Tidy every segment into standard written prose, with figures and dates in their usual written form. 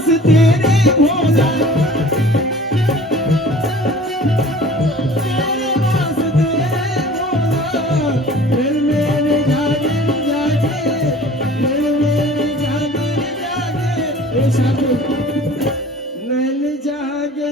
वास्ते रे भोला तेरे वास्ते रे भोला दिल मेरे जागे जागे दिल मेरे जागे जागे ए साधु नैन जागे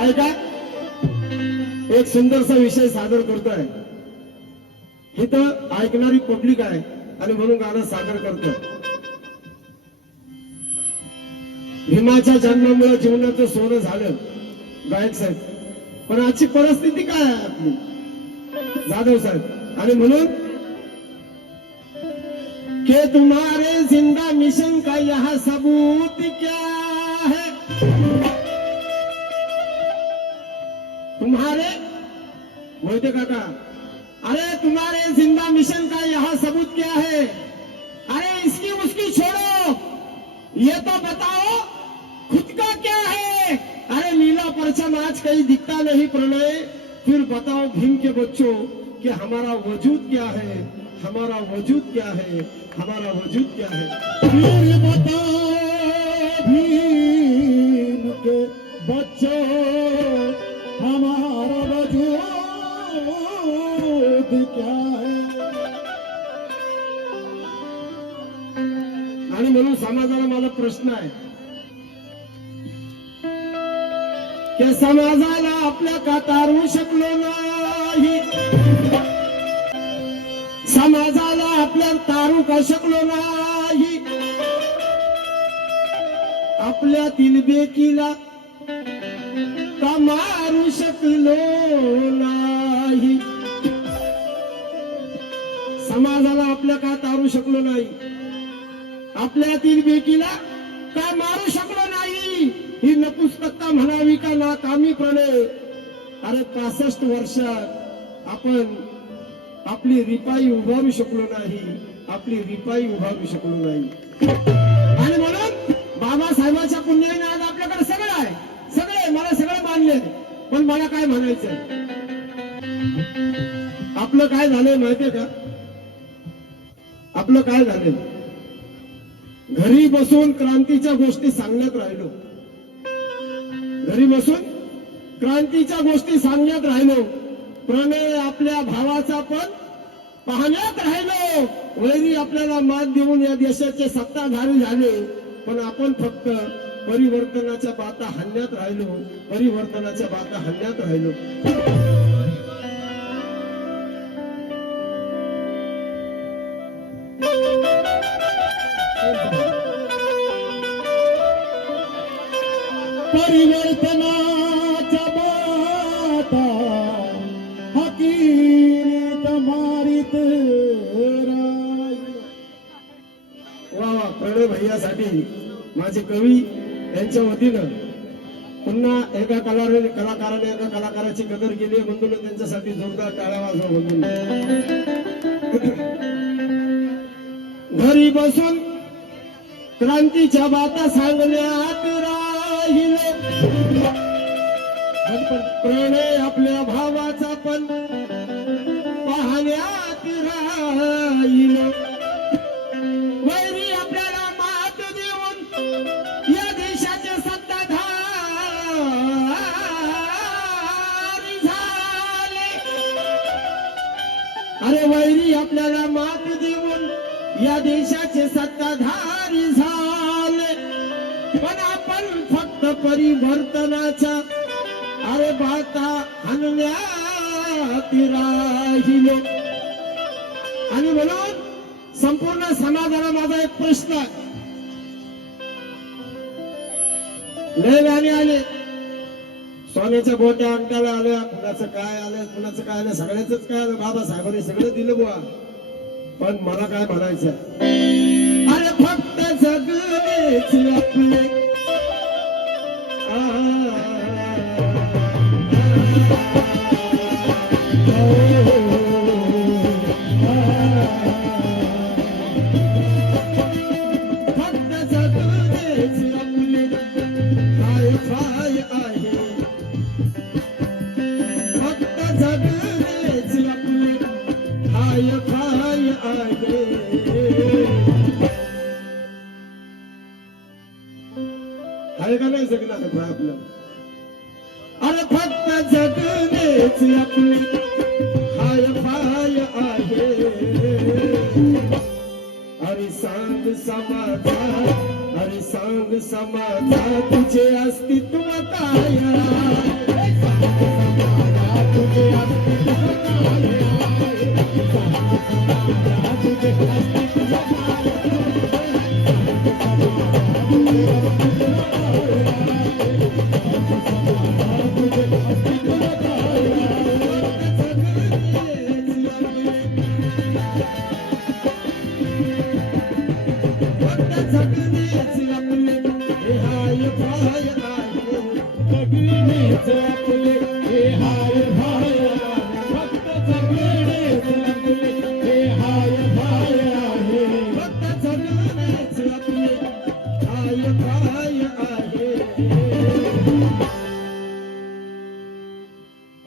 ऐका एक सुंदरसा विषय सादर करतोय इथं ऐकणारी पब्लिक आहे आणि म्हणून गाणं सादर करतोय. भीमाच्या जन्मामुळे जीवनाचं सोनं झालं गायक साहेब, पण आजची परिस्थिती काय आहे आपली जाधव साहेब, आणि म्हणून के तुम्हारे जिंदा मिशन का यहाँ सबूत क्या है, तुम्हारे मोहिते काका, अरे तुम्हारे जिंदा मिशन का यहाँ सबूत क्या है, अरे इसकी उसकी छोड़ो, ये तो बताओ खुद का क्या है, अरे नीला परचम आज कहीं दिखता नहीं प्रणय, फिर बताओ भीम के बच्चों कि हमारा वजूद क्या है, हमारा वजूद क्या है, हमारा वजूद क्या है, फिर बताओ भीम के बच्चों हमारा वजूद क्या है. आणि म्हणून समाजाला माझा प्रश्न आहे की समाजाला आपल्या का तारू शकलो नाही, समाजाला आपल्या तारू का शकलो नाही, आपल्यातील बेकीला का मारू शकलो नाही, समाजाला आपल्या का तारू शकलो नाही, आपल्यातील बेकीला का मारू शकलो नाही, ही नपुसकता म्हणावी नाकामी का नाकामीपणे अरे 65 वर्षात आपण आपली रिपाई उभारू शकलो नाही, आपली रिपाई उभारू शकलो नाही. आणि म्हणून बाबासाहेबांच्या पुण्याने आज आपल्याकडे सगळं आहे, सगळे मला सगळं मानले. पण मला काय म्हणायचंय, आपलं काय झालंय माहितीये का? आपलं काय झालंय, घरी बसून क्रांतीच्या गोष्टी सांगण्यात राहिलो, घरी बसून क्रांतीच्या गोष्टी सांगण्यात राहिलो, प्रणय आपल्या भावाचा पण पाहण्यात राहिलो. वैरी आपल्याला मात देऊन या देशाचे सत्ताधारी झाले, पण आपण फक्त परिवर्तनाच्या बाता हाणण्यात राहिलो, परिवर्तनाच्या बाता हाणण्यात राहिलो. परिवर्तनाच्या बाता हकीर मारित वा वा, प्रणय भैयासाठी माझे कवी यांच्या वतीनं पुन्हा एका कलाकाराने एका कलाकाराची कदर केली म्हणून त्यांच्यासाठी जोरदार टाळ्या वाजवा. म्हणून घरी बसून क्रांतीच्या बाता सांगण्यात राहिलो, प्रणय आपल्या भावाचा पण पाहण्यात राहिलो. वैरी आपल्याला मात देऊन या देशाचे सत्ताधारी झाले. अरे वैरी आपल्याला मात देऊन या देशाचे सत्ताधारी झाले, पण आपण फक्त परिवर्तनाच्या अरे बाता हाणण्यात राहिलो. आणि म्हणून संपूर्ण समाजाला माझा एक प्रश्न आहे. लय गाणी आले, सोन्याच्या गोट्या अंगठ्याला आल्या, कुणाचं काय आलं, कुणाचं काय आलं, सगळ्याच काय आलं. बाबासाहेबांनी सगळं दिलं बुवा. पण मला काय म्हणायचं, अरे फक्त जगणेच आपले फक्त जगणेच आपले हाय फाय आहे, फक्त जगणेच आपले हाय फाय आहे. आहे का नाही जगणार आपलं? अरे फक्त जगणेच आपले हाय फाय आहे. अरे सांग समाजा, अरे सांग समाजा तुझे अस्तित्व काय आहे? तुझे अस्तित्व काय आहे? तुझे अस्तित्व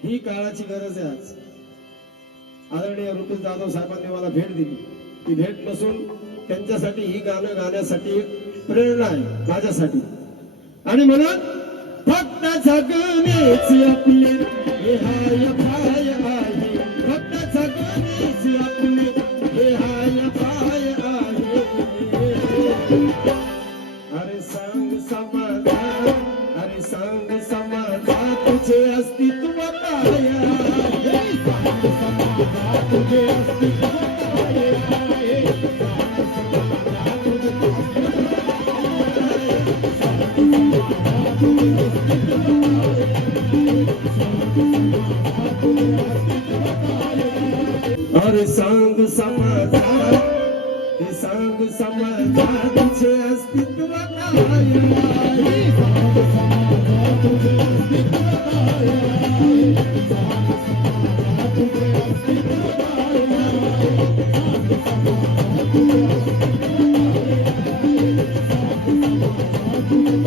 ही काळाची गरज आहे आज. आदरणीय रुपेश जाधव साहेबांनी मला भेट दिली. ती भेट नसून त्यांच्यासाठी ही गाणं गाण्यासाठी प्रेरणा आहे माझ्यासाठी. आणि म्हणून फक्त जगणेच आपले हे हाय फाय आहे, फक्त जगणेच आपले हे हाय फाय आहे. अरे सांग समाजा, अरे सांग समाजा तुझे अस्तित्व काय आहे? सांग समाजा तुझे अस्तित्व काय आहे? अरे सांग समाजा, हे सांग समाजा तुझे अस्तित्व काय आहे? तुझे अस्तित्व काय आहे सांग समाजा तुझे अस्तित्व काय आहे सांग समाजा तुझे अस्तित्व काय आहे सांग समाजा तुझे अस्तित्व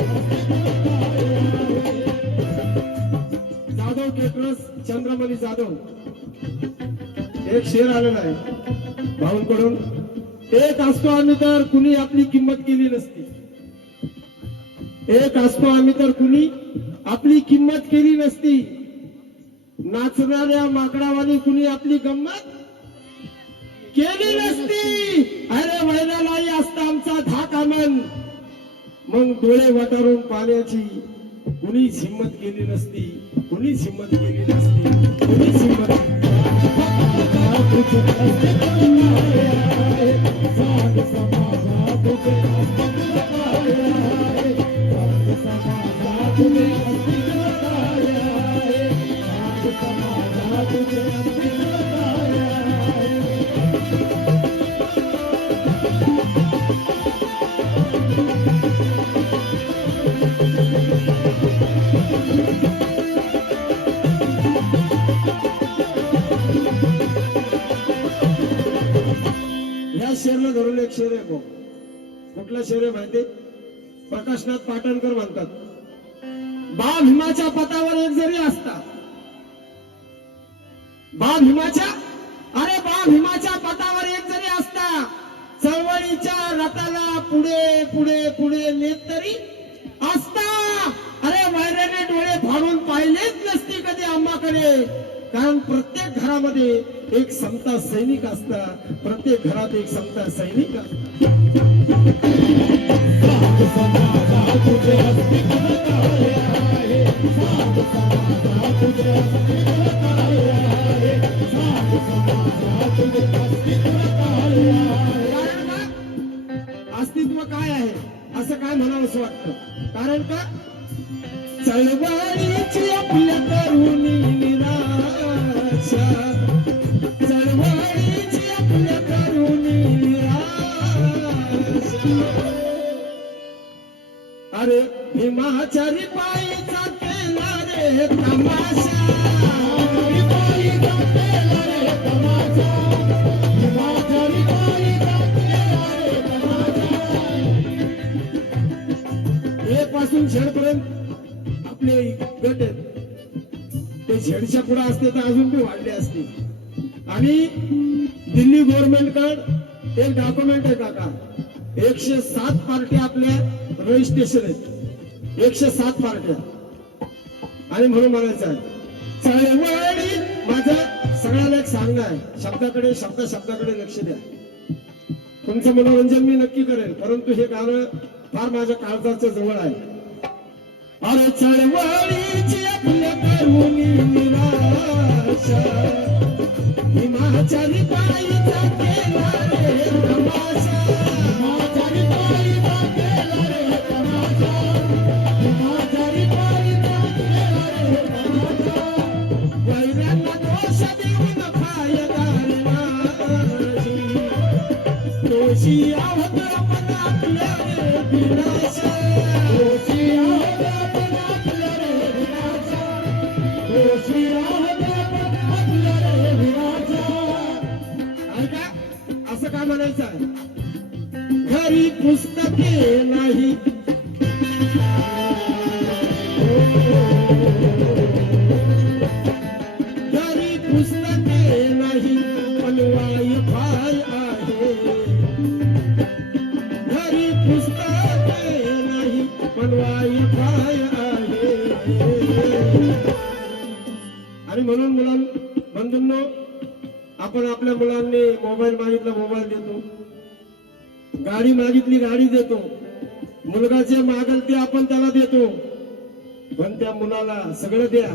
काय आहे जाधव केटरस चंद्रमणी जाधव एक शेर आलेला आहे भाऊंकडून. एक असतो आम्ही तर कुणी आपली किंमत केली नसती. एक असतो आम्ही तर कुणी आपली किंमत केली नसती. नाचणाऱ्या माकडावानी कुणी आपली गंमत केली नसती. अरे वैरालाही असता आमचा धाक मन, मग डोळे वटारून पाण्याची कुणीच हिंमत केली नसती. कुणीच हिंमत केली नसती. कुणीच हिंमत तुझे अस्तित्व काय आहे सांग समाजा तुझे अस्तित्व काय आहे सांग समाजा तुझे अस्तित्व काय आहे सांग समाजा तुझे अस्तित्व काय आहे या शेरला धरून एक शेर आहे भाऊ. कुठला शेर आहे माहिती? प्रकाशनाथ पाटणकर म्हणतात, बा भीमाच्या पतावर एक जरी असता, बा भीमाच्या पतावर एक जरी असता, चळवळीच्या रथाला पुढे पुढे पुढे नेत तरी असता. अरे वैराने डोळे फाडून पाहिलेच नसते कधी आम्हाकडे, कारण प्रत्येक घरामध्ये एक समता सैनिक असता. प्रत्येक घरात एक समता सैनिक असता. सांग समाजा तुझे अस्तित्व काय आहे सांग समाजा तुझे अस्तित्व काय आहे सांग समाजा तुझे अस्तित्व काय आहे कारण का अस्तित्व काय आहे असं काय म्हणावं असं वाटतं. कारण का चळवळीची आपल्या तरुणी निराशा, चळवळीची आपल्या तरुणी निराशा. अरे भीमाचारी पायीचा केला रे तमाशा, रिपाईचा केला रे तमाशा माझा रिपाईचा केला रे तमाशा ए पासून झेडपर्यंत आपले गट आहेत. ते झेडच्या पुढे असते तर अजून बी वाढले असते. आणि दिल्ली गव्हर्नमेंटकडे एक डॉक्युमेंट आहे काका, 107 पार्ट्या आपल्या रजिस्ट्रेशन आहेत. 107 पार्ट्या. आणि म्हणून म्हणायचं आहे चळवळी. माझं सगळ्याला एक सांगणं आहे, शब्दाकडे लक्ष द्या. तुमचं मनोरंजन मी नक्की करेन, परंतु हे गाणं फार माझ्या काळजाच्या जवळ आहे. अरे चळवळीची आपल्या तरुणी निराशा, हिमाचली पायीचा केला रे तमाशा, माझा रिपाईचा केला रे तमाशा माझा रिपाईचा केला रे तमाशा वैरांना दोष देऊन फायदा नाही, दोषी आहोत आपण आपल्या रे विनाशा. दोषी आहोत आपण आपल्या रे विनाशा दोषी आहोत आपण आपल्या रे विनाशा ऐका असं काय म्हणायचं आहे, घरी पुस्तके नाही, घरी पुस्तके नाही पण वायफाय आहे, घरी पुस्तके नाही पण वायफाय आहे. आणि म्हणून बंधूंनो, आपण आपल्या मुलांनी मोबाईल मागितला मोबाईल देतो, गाडी मागितली गाडी देतो, मुलगा जे मागल ते आपण त्याला देतो. पण त्या मुलाला सगळं द्या.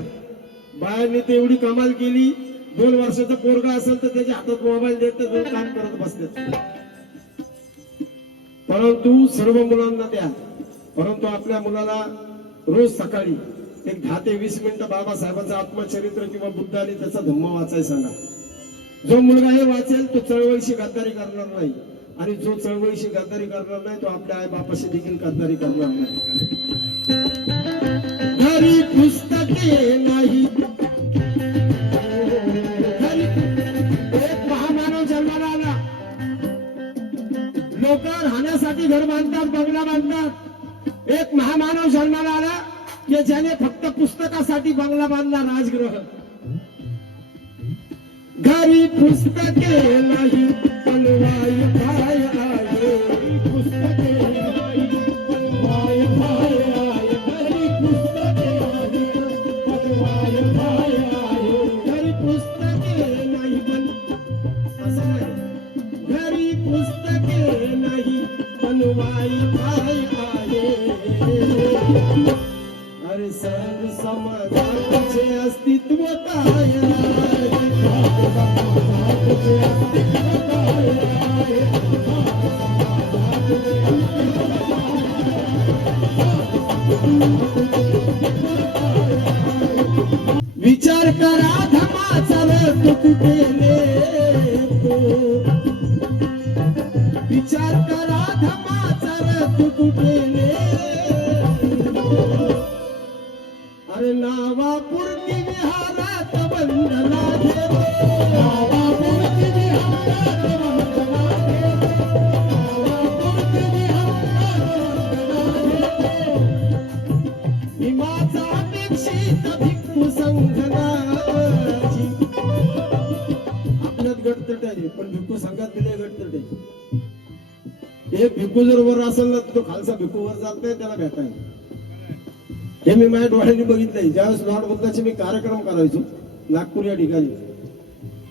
बायांनी ते एवढी कमाल केली, 2 वर्षाचा पोरगा असेल तर त्याच्या हातात मोबाईल देतात, काम करत बसतात. परंतु सर्व मुलांना द्या. परंतु आपल्या मुलाला रोज सकाळी एक 10 ते 20 मिनिटं बाबासाहेबांचं आत्मचरित्र किंवा बुद्धाने त्याचा धम्म वाचाय सांगा. जो मुलगा हे वाचेल तो चळवळीशी गद्दारी करणार नाही, आणि जो चळवळीशी गद्दारी करणार नाही तो आपल्या आई बापाशी देखील गद्दारी करणार नाही. घरी पुस्तके नाही. एक महामानव जन्माला आला. लोक राहण्यासाठी घर बांधतात, बंगला बांधतात. एक महामानव जन्माला आला की ज्याने फक्त पुस्तकासाठी बंगला बांधला, राजगृह. घरी पुस्तके नाही पण वाईफाय आहे. पुस्तके नाही वाय आहे घरी पुस्तके नाही पण वाय आहे. घरी पुस्तके नाही पण असं नाही. घरी पुस्तके नाही पण वाईफाय आहे. अरे सर्व समाजाचे अस्तित्व काय आहे. विचार करा धमाचा रथ कुठे नेतो. विचार करा धमाचा रथ कुठे नेतो. अरे नावापुरती विहारात बंधना घेतो. नावापुरती विहारात वंदना घेतो. नावापुरती विहारात वंदना घेतो. भीमाचा अपेक्षित भिक्खू संघनाची. आपल्यात गटतट आहे पण भिक्खू संघात दिले गटतट आहे. एक भिक्खू जर वर असेल ना तो खालचा भिक्खू वर जात नाही, त्याला भेटायला. हे मी माझ्या डोळ्यांनी बघितलंय. ज्यावेळेस लॉर्ड बुद्धाचे मी कार्यक्रम करायचो नागपूर या ठिकाणी,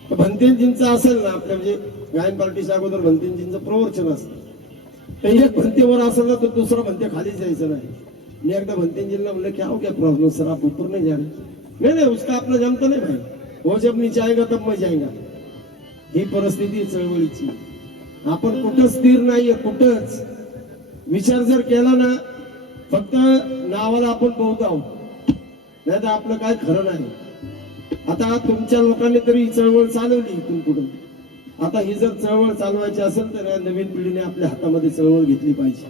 तर भंतेजींचं असेल ना आपल्या म्हणजे गायन पार्टीच्या अगोदर भंतेजींचं प्रवचन असतं. तर एक भंतेवर असेल ना तर दुसरा भंते खाली जायचं नाही. मैं एकदा भंतेजींना म्हणलं क्या हो क्या प्रॉब्लम सर, आप ऊपर नहीं जा रहे. नहीं उसका आपला जमता नहीं भाई, वो जब नीचे आएगा तब मैं जाएगा. ही परिस्थिती चळवळीची. आपण कुठं स्थिर नाहीये, कुठंच. विचार जर केला ना फक्त नावाला आपण बौद्ध आहोत, नाही तर आपलं काय खरं नाही. आता तुमच्या लोकांनी तरी ही चळवळ चालवली इथून पुढे. आता ही जर चळवळ चालवायची असेल तर या नवीन पिढीने आपल्या हातामध्ये चळवळ घेतली पाहिजे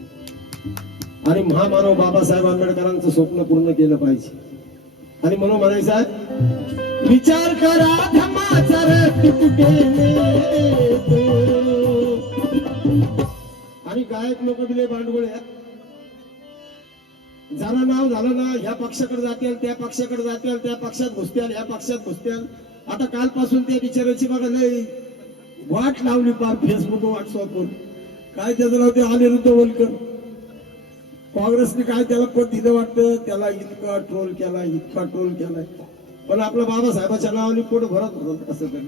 आणि महामानव बाबासाहेब आंबेडकरांचं स्वप्न पूर्ण केलं पाहिजे. आणि म्हणून म्हणायचं आहे, विचार करा धम्माचा रथ कुठे नेतो. आणि गायक लोक दिले भांडवळ्या. जरा नाव झालं ना, ह्या पक्षाकडे जातील, त्या पक्षाकडे जातील, त्या पक्षात घुसतील, ह्या पक्षात घुसतील. आता कालपासून त्या बिचाराची बघा लय वाट लावली पार फेसबुक व्हॉट्सअपवर. काय त्याचं नाव ते अनिरुद्ध वलकर. काँग्रेसने काय त्याला पद दिलं वाटतं, त्याला इतका ट्रोल केला, इतका ट्रोल केलाय. पण आपल्या बाबासाहेबाच्या नावाने पोट भरत होत असं तरी.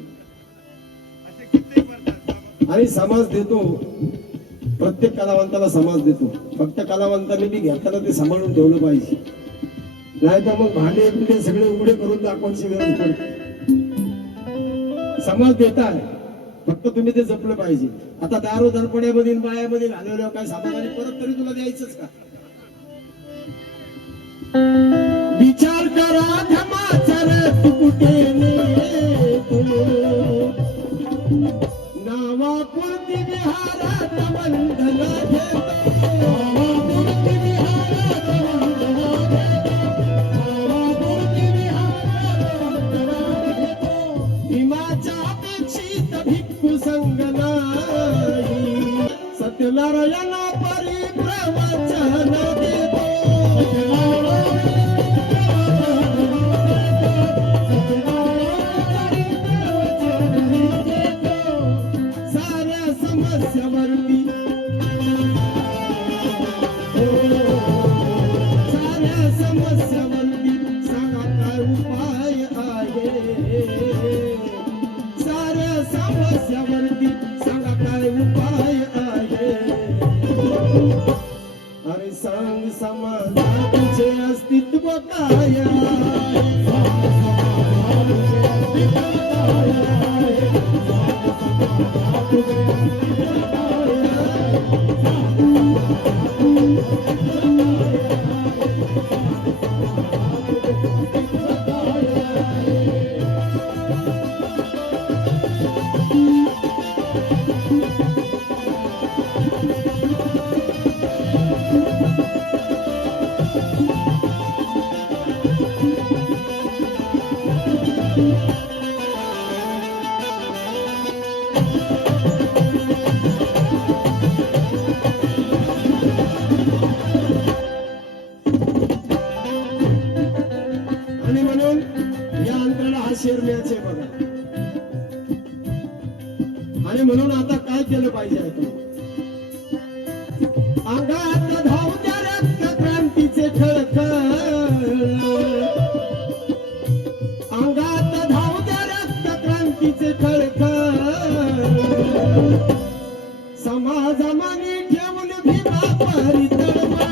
आणि समाज देतो, प्रत्येक कलावंताला समाज देतो. फक्त कलावंतांनी बी घेताना ते सांभाळून ठेवलं पाहिजे, नाही तर मग भांडे बिंडे सगळे उघडे करून दाखवायची गरज पडते. समाज देताय, फक्त तुम्ही ते जपलं पाहिजे. आता दारू दरपड्यामध्ये बायामध्ये घालवल्यावर काय समाजाने परत तरी तुला द्यायचंच का. विचार करा धमाचा रथ कुठे नेतो. नावापुरती विहारात वंदना घेतो. नावापुरती विहारात वंदना घेतो. नावापुरती विहारात वंदना घेतो. भीमाच्या अपेक्षित भिक्खू संघ नाही. सत्यनारायण परिप्रवचन देतो. साऱ्या समस्यावरती साऱ्या समस्यावरती सांगा काय उपाय आहे. साऱ्या समस्यावरती सांगा काय उपाय आहे. अरे सांग समाजाचे अस्तित्व काय आहे. शेरण्याचे बघा. आणि म्हणून आता काय केलं पाहिजे ऐकून. अंगात धाव द्या रक्त क्रांतीचे खळखळ, अंगात धाव द्या रक्त क्रांतीचे खळखळ, समाजमानी ठेवून भीमा परी तळमळ,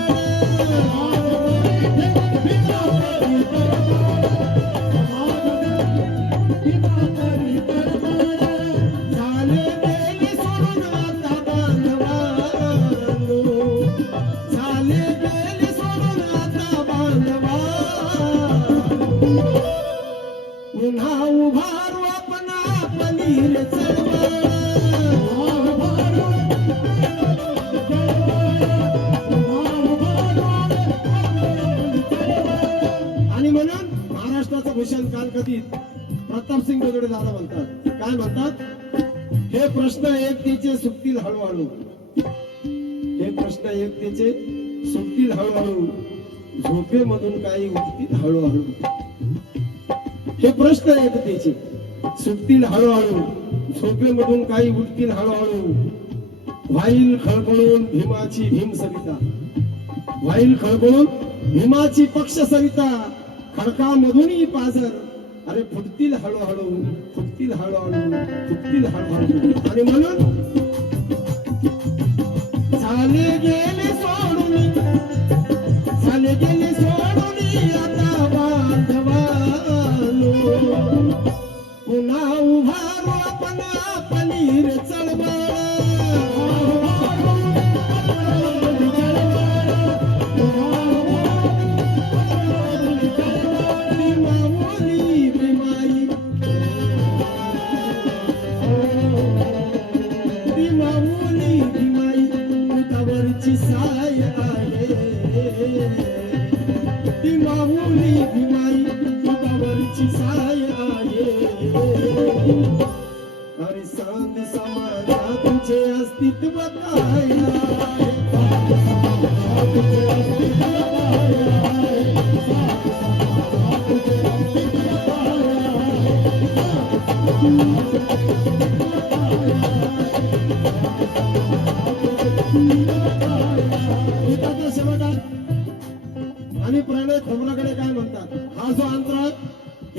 झाले गेले सोडून आता बांधवांनो, झाले गेले सोडून आता बांधवांनो, पुन्हा उभारू आपण आपली रे चळवळ, आणि म्हणून महाराष्ट्राचं भूषण कालकथित प्रतापसिंग बेगडे दादा म्हणतात. काय म्हणतात? हे प्रश्न एकतेचे सुटतील हळूहळू, हे प्रश्न एकतेचे सुटतील हळूहळू, झोपेमधून काही उठतील हळूहळू. हे प्रश्न एकतेचे सुटतील हळूहळू, झोपेमधून काही उठतील हळूहळू, व्हाईल खळखळून भीमाची भीम सविता, व्हाईल खळखळून भीमाची पक्ष सविता, खडकामधूनही पाझर, अरे फुटतील हळूहळू, फुटतील हळूहळू, फुटतील हळूहळू. आणि म्हणून झाले गेले सोडून, झाले गेले सोडून आता बांधवांनो, पुन्हा उभारू आपण आपली रे चळवळ, ची साय आहे, ती माऊली भीमाई तुझ्यावरची साय आहे. अरे सांग समाजा तुझे अस्तित्व काय आहे, तुझे अस्तित्व काय आहे, तुझे अस्तित्व आणि प्रणय खोबराकडे काय म्हणतात? हा जो अंतराळ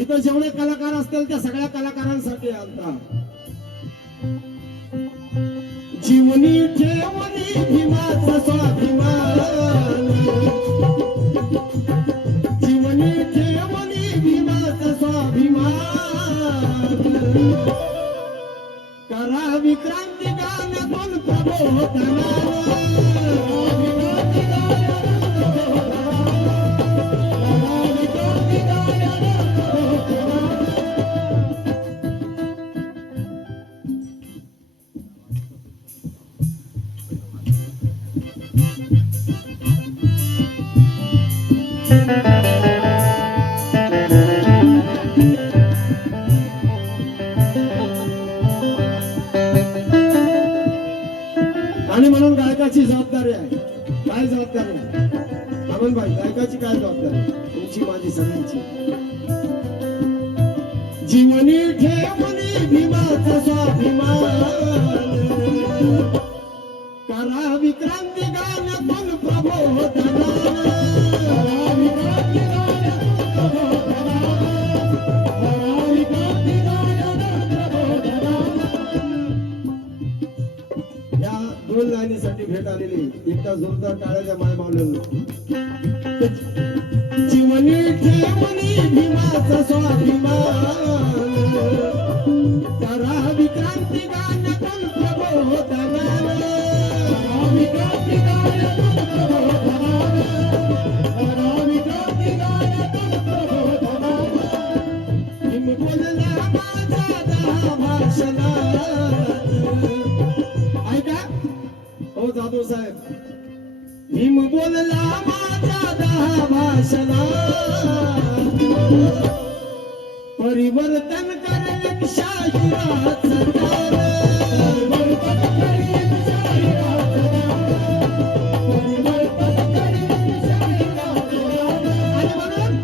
इथं जेवढे कलाकार असतील त्या सगळ्या कलाकारांसाठी अंतराळ. जीवनी ठेवणी भीमाचा स्वाभिमान, जीवनी ठेवणी भीमाचा स्वाभिमान, करा विक्रांती गाण्यातून प्रबोधन, आणि म्हणून गायकाची जबाबदारी आहे. काय जबाबदारी आहे अमनभाई? गायकाची काय जबाबदारी? तुमची माझी सगळ्यांची. जीवनी ठेवणी भीमाचा स्वाभिमान, करा विक्रांती गाण्यातून प्रबोधन, दोन लाईनीसाठी भेट आलेली. एकदा जोरदार टाळ्याच्या माय मावलेलं. जीवनी ठेवणी भीमाचा स्वाभिमान, करा विक्रांती गाण्यातून प्रबोधन, विक्रांती गाण्यातून प्रबोधन, विक्रांती गाण्यातून प्रबोधन. भीम बोलला माझा दहा भाषणात, ऐका हो जाधव साहेब. भीम बोलला माझ्या 10 भाषणात, परिवर्तन करेल शाहिराचं दार, परिवर्तन करेल शाहिराचं दार, परिवर्तन करेल शाहिराचं दार. आणि म्हणून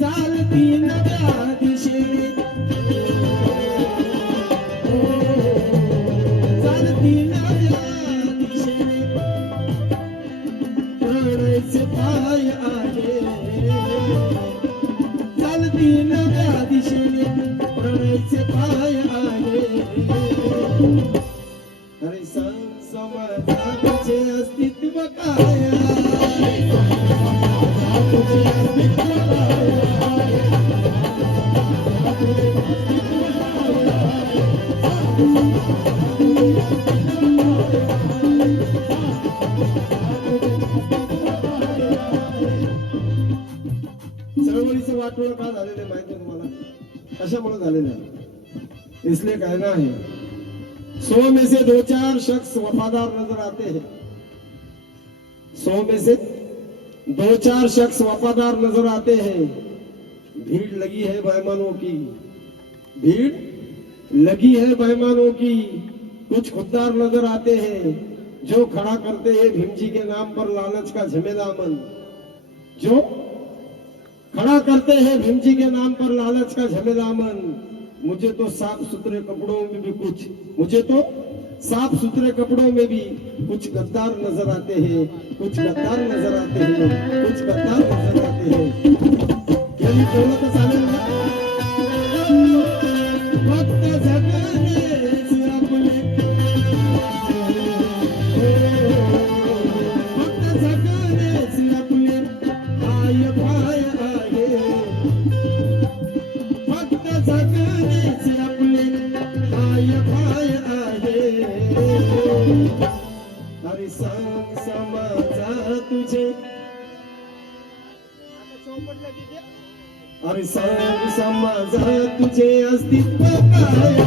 चालती नव्या दिशेने तीन त्या दिशेने प्रणयचे पाय आहे अरे सांग समाजा तुझे अस्तित्व काय तुझे अस्तित्व काय आहे चळवळीचं वाटोळ का झालेलं आहे माहिती आहे तुम्हाला कशामुळे झालेलं आहे इसलिए कहना है 100 में से 2-4 शख्स वफादार नजर आते हैं 100 में से 2-4 शख्स वफादार नजर आते हैं भीड़ लगी है बेईमानों की भीड़ लगी है बेईमानों की कुछ खुददार नजर आते हैं जो खड़ा करते हैं भीम जी के नाम पर लालच का झमेलामन जो खड़ा करते हैं भीम जी के नाम पर लालच का झमेलामन मुझे तो साफ सुथरे कपड़ों में भी कुछ गद्दार नजर आते हैं कुछ गद्दार नजर आते हैं क्या मी बोलत चालेल ना फक्त जगण्याचे आपले फक्त जगण्याचे आपले पाय पाय आहे फक्त जगण्याचे आपले पाय पाय आहे अरे सांग समाजा तुझे अरे सांग समाजा तुझे अस्तित्व काय